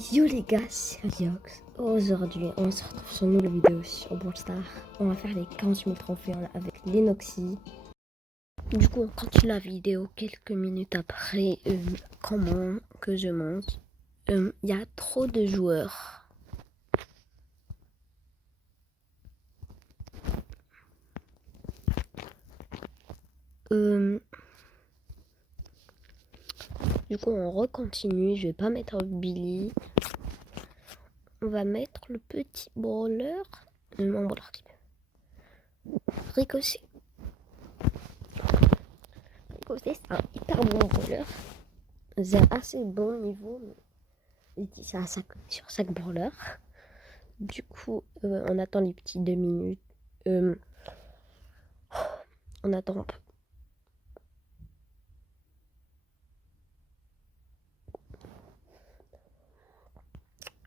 Yo les gars, c'est Riox. Aujourd'hui, on se retrouve sur une nouvelle vidéo sur Brawl Stars. On va faire les 40 000 trophées avec l'Enoxy. Du coup, on continue la vidéo quelques minutes après comment que je mange. Il y a trop de joueurs. Du coup, on recontinue. Je vais pas mettre Billy. On va mettre le petit brawler. Non, brawler. Ricochet. Ricochet, c'est un hyper bon brawler. C'est un assez bon niveau. Mais c'est sur chaque brawler. Du coup, on attend les petits 2 minutes. On attend un peu.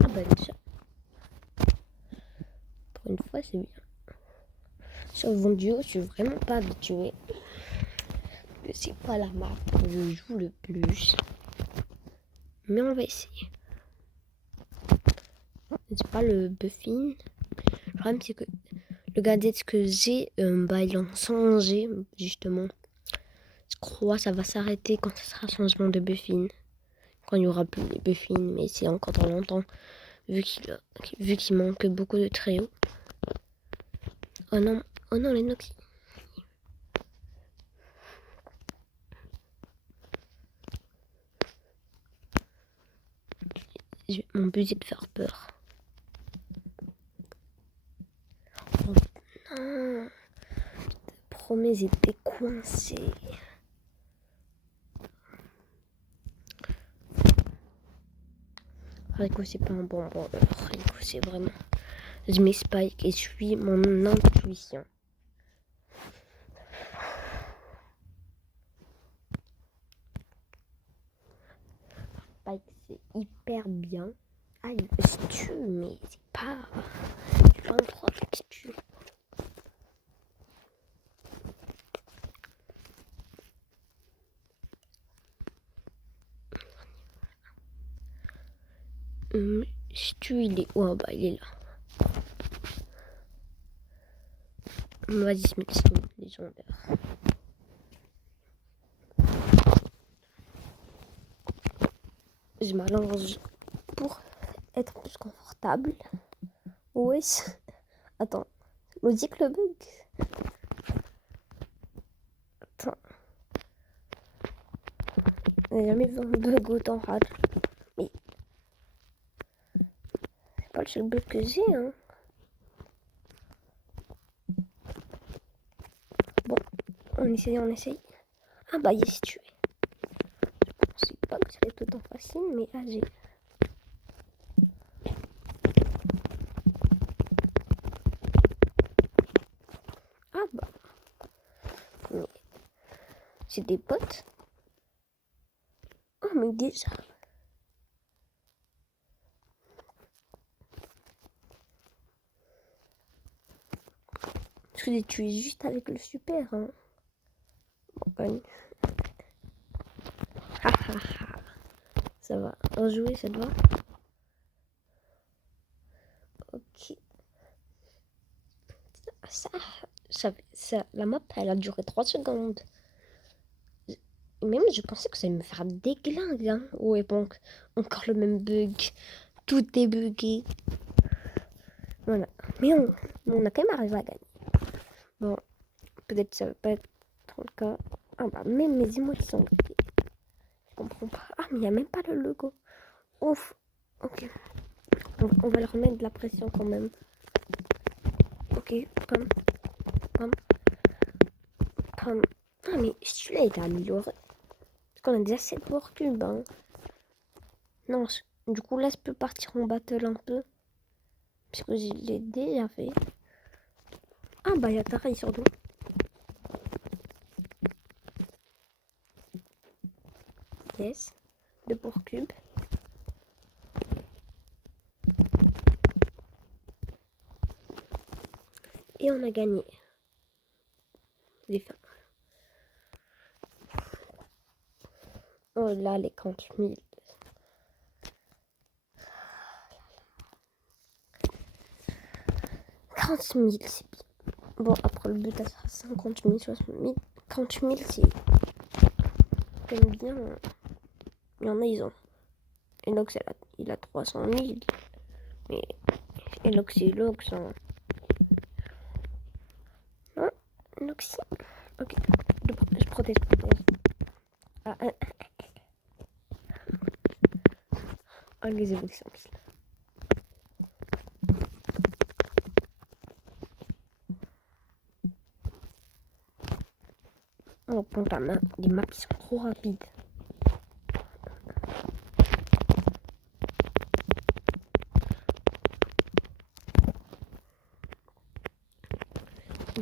Ah bah déjà. Pour une fois, c'est bien. Sur mon duo, je suis vraiment pas habituée. C'est pas la map où je joue le plus. Mais on va essayer. C'est pas le buffing. Le problème, c'est que le gadget que j'ai, ils ont changé, justement. Je crois que ça va s'arrêter quand ce sera changement de buffing. Quand il n'y aura plus les buffings, mais c'est encore dans longtemps. Vu qu'il manque beaucoup de très haut. Oh non, les Noxy. Mon but est de faire peur. Oh non, je te promets, j'étais coincé. Rico, c'est pas un bon brawler. Rico, c'est vraiment. Je mets Spike et je suis mon intuition. Spike, c'est hyper bien. Ah, il se tue, mais c'est pas. C'est pas un pro qui se tue. Stu, il est. Oh, bah, il est là. Vas-y, Smith, légendaire. Je m'allonge pour être plus confortable. Wesh. Attends. On dit que le bug. Attends. J'ai jamais vu un bug autant rare. Mais. C'est pas le seul bug que j'ai, hein. Bon. On essaye. Ah bah, il est tué. Je pensais pas que ça allait être autant facile, mais là, j'ai. Ah bah. Mais. C'est des potes. Oh, mais déjà. Je l'ai tué juste avec le super, hein. Bon, ça va. Rejouer, ça te va? Ok. La map, elle a duré 3 secondes. Même, je pensais que ça allait me faire déglingue, hein. Ouais, bon, encore le même bug. Tout est bugué. Voilà. Mais on a quand même arrivé à gagner. Bon, peut-être que ça va pas être trop le cas. Ah bah, même mes émotions sont buguées. Je comprends pas. Ah, mais il n'y a même pas le logo. Ouf. Ok. On va leur mettre de la pression quand même. Ok, pam. Ah, mais celui-là est amélioré. Parce qu'on a déjà 7 pour cube, hein. Non, du coup, là, je peux partir en battle un peu. Parce que je l'ai déjà fait. Ah, bah, il y a pareil sur nous. Yes. 2 pour cube. Et on a gagné. Les fins. Oh là, les 40 000. 40 000, c'est bien. Bon, après le but, ça sera 50 000, 60 000. 40 000, c'est quand même bien. Il y en a, ils ont. Enox, il a 300 000. Mais Enox, c'est Enox. Hein. Non, Enox, ok. Je protège. Ah, les évolutions. Oh, putain, les maps, ils sont trop rapides.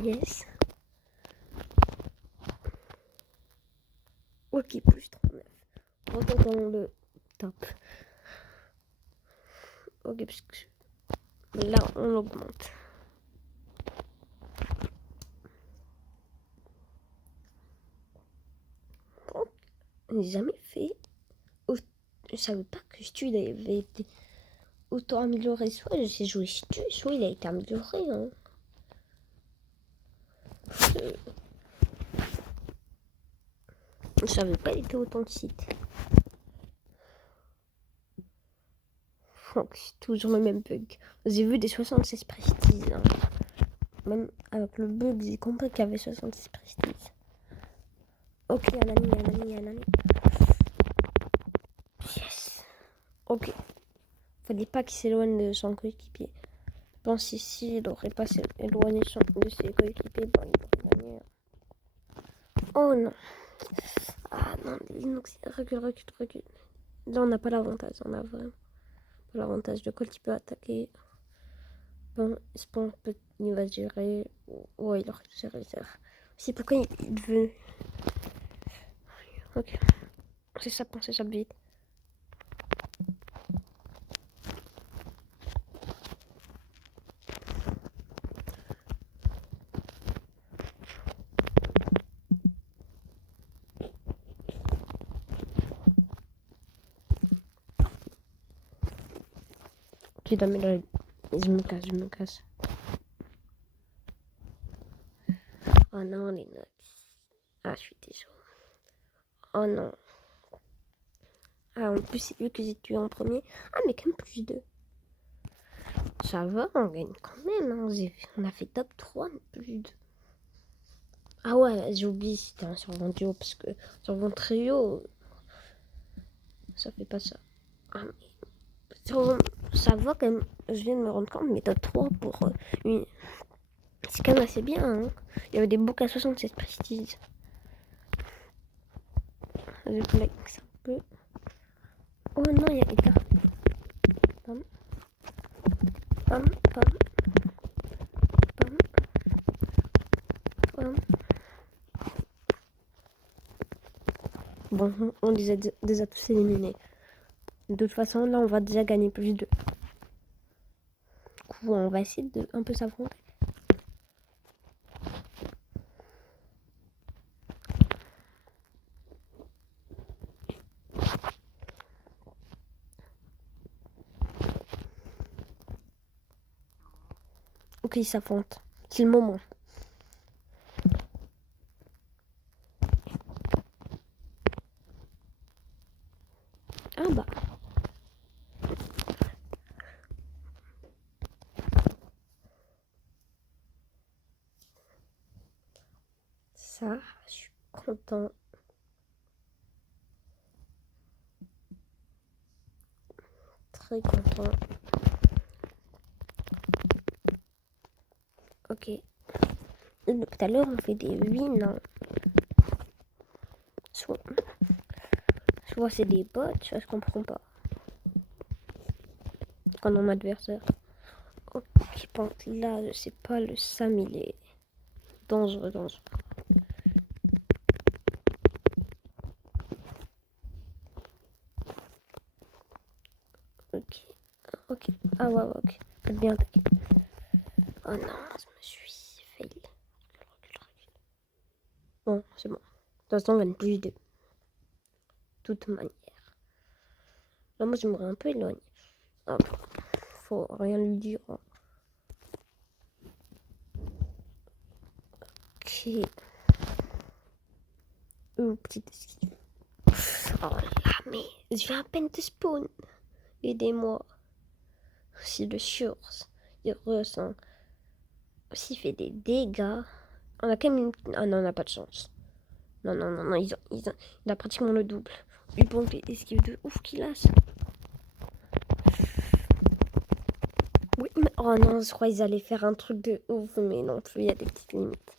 Yes. Ok, plus 39. Retour dans le top. Ok, parce que là, on augmente. Bon, on n'a jamais fait. Je savais pas que Stu avait été autant amélioré. Soit j'ai joué Stu, soit il a été amélioré. Hein. Je savais pas qu'il était autant de sites. Donc, c'est toujours le même bug. J'ai vu des 66 prestige. Hein. Même avec le bug, j'ai compris qu'il y avait 66 prestige. Ok, Anani. Yes. Ok. Fallait pas qu'il s'éloigne de son coéquipier. Je pense ici, il aurait pas éloigné de ses coéquipiers. Bon, il aurait gagné. Oh non. Ah non, recule. Là, on n'a pas l'avantage. On a vraiment pas l'avantage. Le Colt, il peut attaquer. Bon, Spawn, il va gérer. Ouais, il aurait géré ça. C'est pourquoi il veut. Ok. C'est ça, pensez ça vite. Ok, mais là, je me casse. Oh non, les notes. Ah, je suis désolé. Oh non. Ah, en plus, c'est lui que j'ai tué en premier. Ah, mais quand même plus 2. Ça va, on gagne quand même. Hein. On a fait top 3, plus 2. Ah ouais, j'ai oublié si c'était un survent duo, parce que survent trio, ça fait pas ça. Ah, mais ça va quand même, je viens de me rendre compte, mais top 3 pour une... C'est quand même assez bien. Hein. Il y avait des books à 67 prestige. Je flex un peu. Oh non, il y a écart. Pam. Pam. Bon, on les a tous éliminés. De toute façon, là, on va déjà gagner plus de. Du coup, on va essayer de un peu s'affronter. Ok, ils s'affrontent. C'est le moment. Ah bah. Ça, je suis content. Très content. Ok. Tout à l'heure, on fait des wins. Hein. Soit c'est des bots, soit je comprends pas. Quand on a adversaire. Ok, bon, là, je sais pas, le Sam, il est dangereux. Ok. Ah ouais, ok. Faites bien attaquer. Oh non, je me suis fail. Recule. Bon, c'est bon. De toute façon, on gagne plus de toute manière. Là, moi, je m'aurais un peu éloigné. Hop. Faut rien lui dire. Ok. Petite esquive. Oh là, mais je viens à peine de spawn. Aidez-moi. Si le source, il ressent. S'il fait des dégâts. On a quand même une. Ah non, on n'a pas de chance. Non, non, non, non, il a pratiquement le double. Lui, bon, esquive de ouf qu'il a, ça. Oui, mais. Oh non, je crois qu'ils allaient faire un truc de ouf, mais non plus, il y a des petites limites.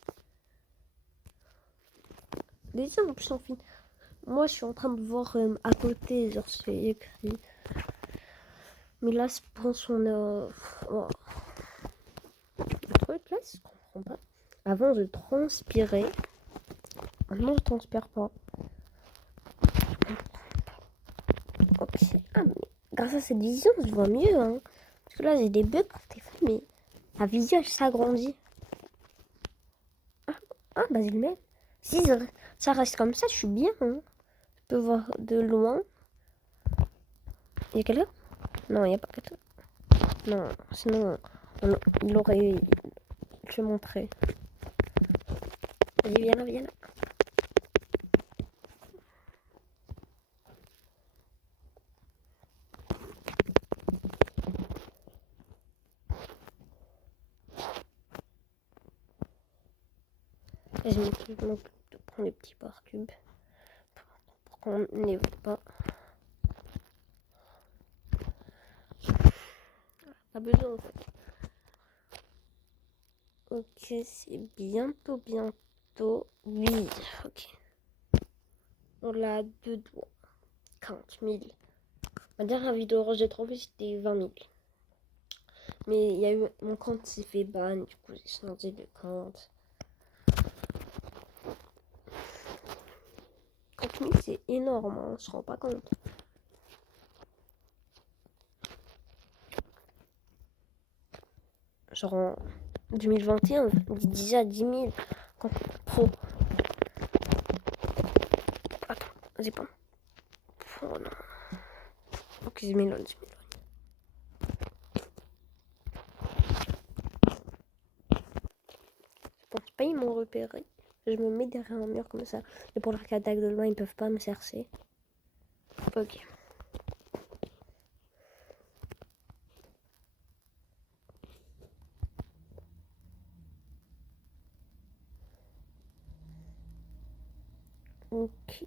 Déjà, en plus, moi, je suis en train de voir à côté, genre, c'est écrit. Mais là, je pense qu'on a. Oh. Le truc là, je comprends pas. Avant, je transpirais. Maintenant, je transpire pas. Ok. Ah, mais grâce à cette vision, je vois mieux. Hein. Parce que là, j'ai des bugs des fois, mais la vision, elle s'agrandit. Ah, bah, je le mets. Si ça reste comme ça, je suis bien. Hein. Je peux voir de loin. Il y a quelqu'un? Non, il n'y a pas quelqu'un. Non, sinon, il aurait. Je vais montrer. Vas-y, viens là, viens là. Je m'occupe de prendre les petits barres cubes. Pour qu'on n'évoque pas. Pas besoin en fait. Ok, c'est bientôt. Oui, ok. On l'a 2 doigts. 40 000. Ma dernière vidéo j'ai trouvé c'était 20 000. Mais il y a eu mon compte s'est fait ban, du coup j'ai changé de compte. 30 000 c'est énorme, hein, on se rend pas compte. Genre en 2021, on dit déjà 10 000 compte pro. Attends, j'ai pas. Oh non. Ok, je m'éloigne. Je pense pas ils m'ont repéré. Je me mets derrière un mur comme ça. Et pour leur attaque de loin, ils peuvent pas me chercher. Ok. Ok.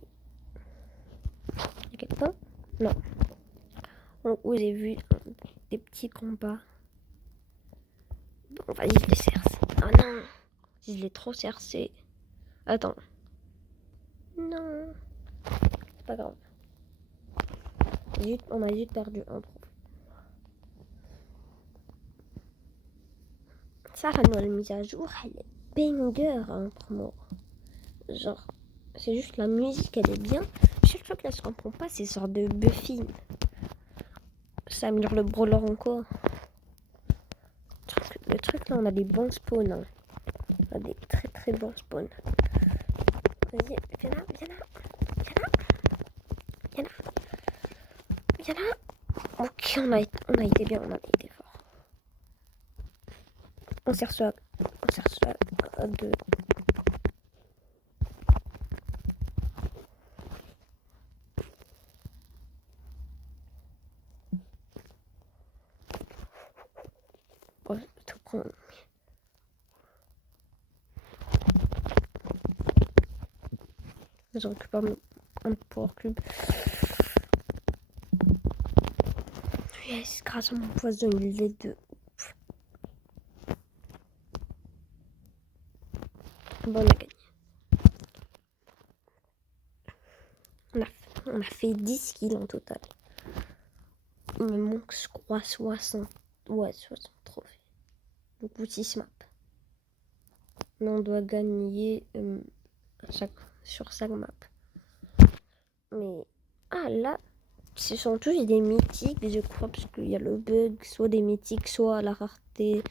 Y'a quelqu'un? Non. En haut, j'ai vu des petits combats. Bon, vas-y, je les cerce. Oh non! Je l'ai trop cercé. Attends. Non. C'est pas grave. On a juste perdu un pro. Ça, la nouvelle mise à jour, elle est banger, hein, promo. Genre, c'est juste la musique, elle est bien. Chaque fois que là, je comprends pas ces sortes de Buffy. Ça améliore le brawler encore. Le truc là, on a des bons spawns. Hein. On a des très très bons spawns. Vas-y, viens là, viens là. Viens là. Viens là. Viens là. Ok, on a été bien, on a été fort. On cherche à 2. Ouais, je te prends. Je récupère un power cube. Yes, grâce à mon poison, il est de. Bon, on a gagné. On a fait 10 kills en total. Il me manque, je crois, 60. Ouais, 60 trophées. Du coup, 6 maps. Mais on doit gagner sur chaque map. Mais. Ah là, ce sont tous des mythiques, je crois, parce qu'il y a le bug, soit des mythiques, soit la rareté,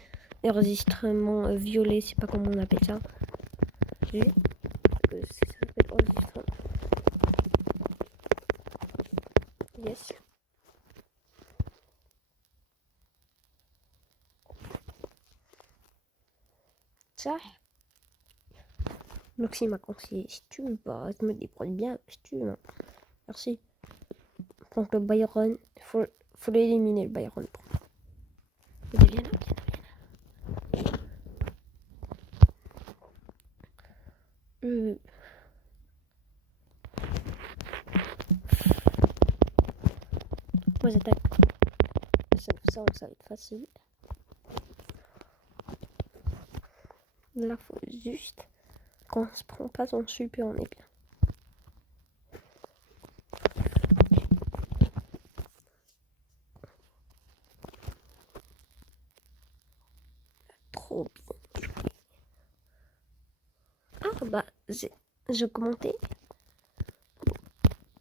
enregistrement violet, je sais pas comment on appelle ça. Ça s'appelle enregistrement. Yes. صح Noxy m'a conseillé, si tu veux pas, je me débrouille bien, si tu veux. Merci. Donc le Byron, faut l'éliminer le Byron. Viens là, viens là. Moi j'attaque. Ça va être facile. Là faut juste quand on se prend pas son super, on est bien. Trop bien. Ah bah j'ai commenté.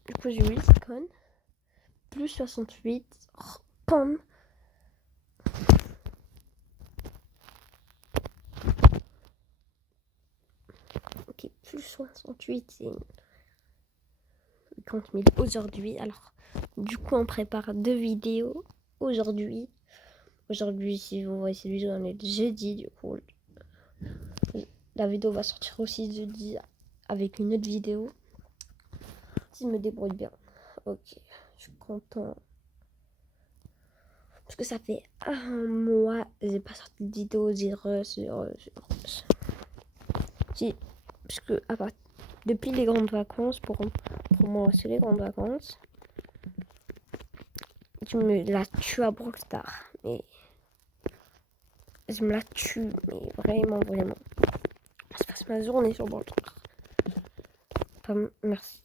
Du coup j'ai eu Con. Plus 68. Oh, pomme. Ok, plus 68, c'est 50 000 aujourd'hui. Alors, du coup, on prépare 2 vidéos aujourd'hui. Aujourd'hui, si vous voyez cette vidéo, on est jeudi. Du coup, la vidéo va sortir aussi jeudi avec une autre vidéo. Si je me débrouille bien. Ok, je suis content. Parce que ça fait un mois, j'ai pas sorti de vidéo, parce que depuis les grandes vacances, pour moi, c'est les grandes vacances. Je me la tue à Brawl Stars. Mais je me la tue, mais vraiment. Je passe ma journée sur Brawl Stars. Enfin, merci.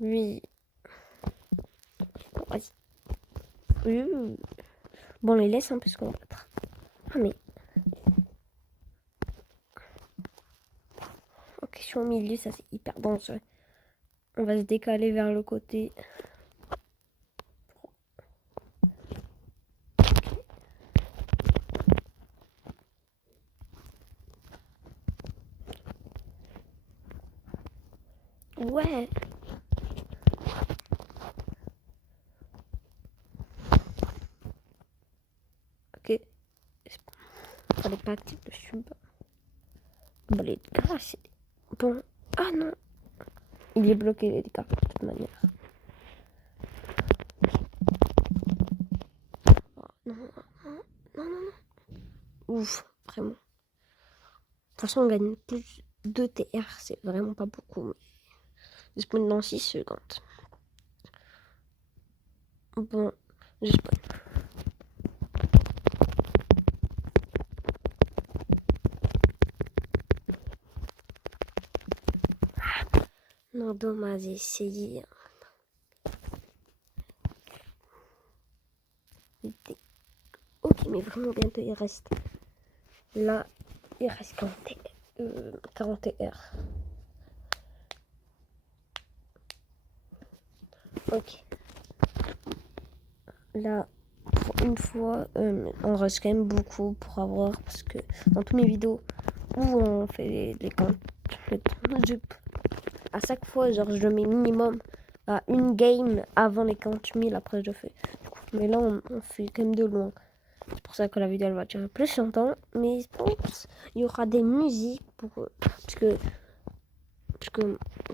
Oui. Bon, vas-y. Oui. Bon, on les laisse un peu se combattre. Ah, mais. Ok, je suis au milieu, ça c'est hyper dangereux. On va se décaler vers le côté. Ouais. Ok. Elle est pas active, je suis pas. Bon, les dégâts, c'est. Bon. Ah non. Il est bloqué, les dégâts, de toute manière. Oh, non. Ouf, vraiment. De toute façon, on gagne plus de TR, c'est vraiment pas beaucoup. Mais je spawn dans 6 secondes. Bon, je spawn. Non, dommage, j'ai essayé. Ok, mais vraiment bientôt il reste. Là, il reste 40 TR. Ok. Là, pour une fois, on reste quand même beaucoup pour avoir. Parce que dans toutes mes vidéos où on fait les comptes, à chaque fois, genre, je le mets minimum à une game avant les 40 000. Après, je fais. Mais là, on fait quand même de loin. C'est pour ça que la vidéo elle va durer plus longtemps. Mais je pense qu'il y aura des musiques pour. Parce que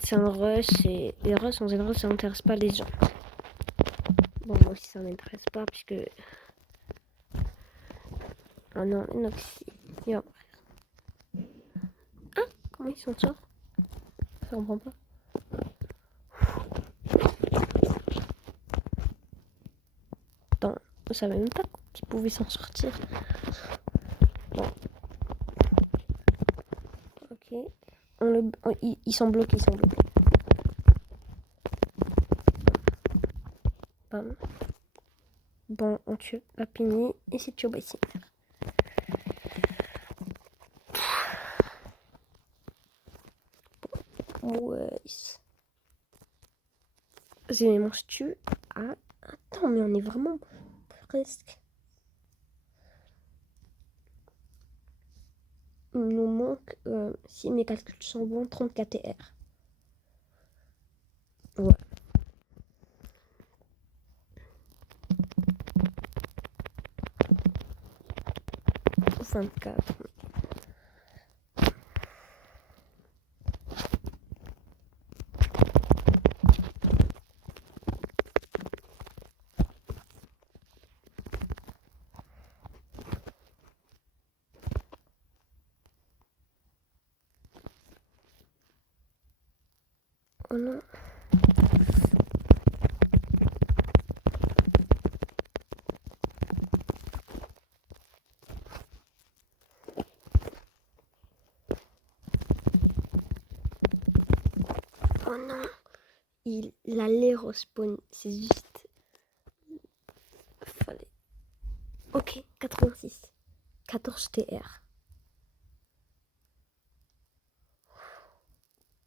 c'est un rush et les rushs en général ça n'intéresse pas les gens. Bon, moi aussi ça m'intéresse pas puisque. Ah non, Noxy. Ah, comment ils s'en sortent? Ça comprend pas. Attends, je savais même pas qu'ils pouvaient s'en sortir. Bon. Ok. Ils sont bloqués, Bam. Bon, on tue Papini et c'est Tio ici. Ouais. J'ai mon stu. Ah, attends, mais on est vraiment presque. Il nous manque, si mes calculs sont bons, 34 TR. Ouais. 24. Oh non. Oh non. Il allait respawn. C'est juste... Fallait... Ok, 86. 14 TR.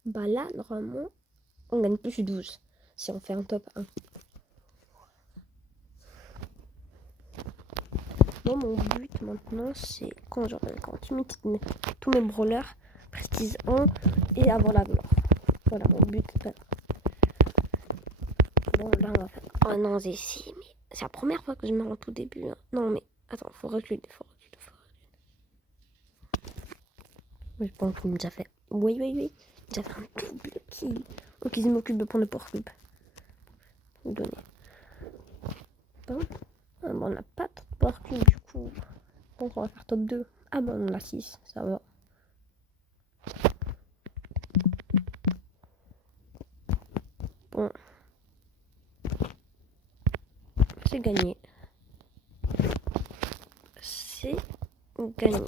Bah là, normalement, on gagne plus 12 si on fait un top 1. Moi, mon but maintenant, c'est quand j'aurai 48 tous mes brawlers, prestige 1 et avoir la gloire. Voilà mon but. Bon, là, on va faire. Oh non, c'est si, mais c'est la première fois que je me rends au tout début. Hein. Non, mais attends, faut reculer. Oui, je pense qu'il m'a déjà fait. Oui. Il m'a déjà fait un double kill. Ok, il m'occupe de prendre le port-cube. Donner. Bon. Ah, bon, on n'a pas trop de port-cube du coup. Donc on va faire top 2. Ah bon, on a 6, ça va. Bon. C'est gagné. C'est gagné.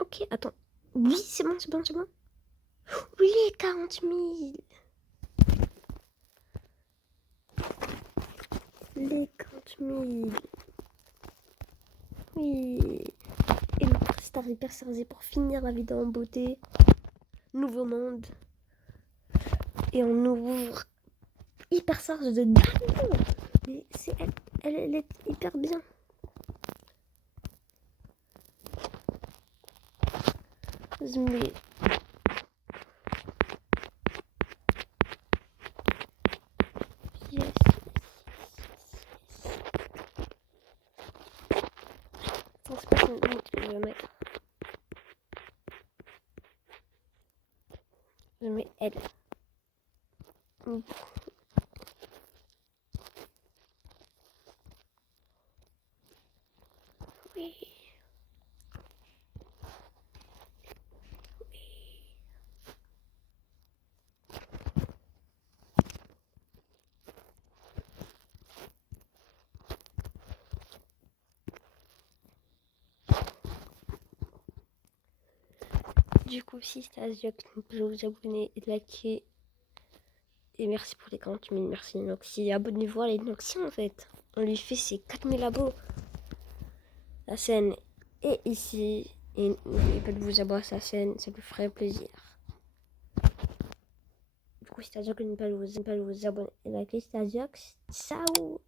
Ok, attends. Oui, c'est bon. Oui, 40 000. Les 40 000. Oui. Et le star hyper chargé pour finir la vidéo en beauté. Nouveau monde. Et on ouvre hyper charge de dingue. Mais c'est elle est hyper bien. Je mets... Yes. Attends, c'est pas une minute que je vais mettre. Je mets elle. Oui. Du coup, si c'était Azioc, je vous abonner et liker. Et merci pour les 40 000, merci Noxy. Abonnez-vous à les Noxy en fait. On lui fait ses 4000 abos. La scène est ici. Et n'oubliez pas de vous abonner à sa scène, ça lui ferait plaisir. Du coup, c'est Azioc, n'oubliez pas de vous abonner et liker. C'est Azioc. Ciao!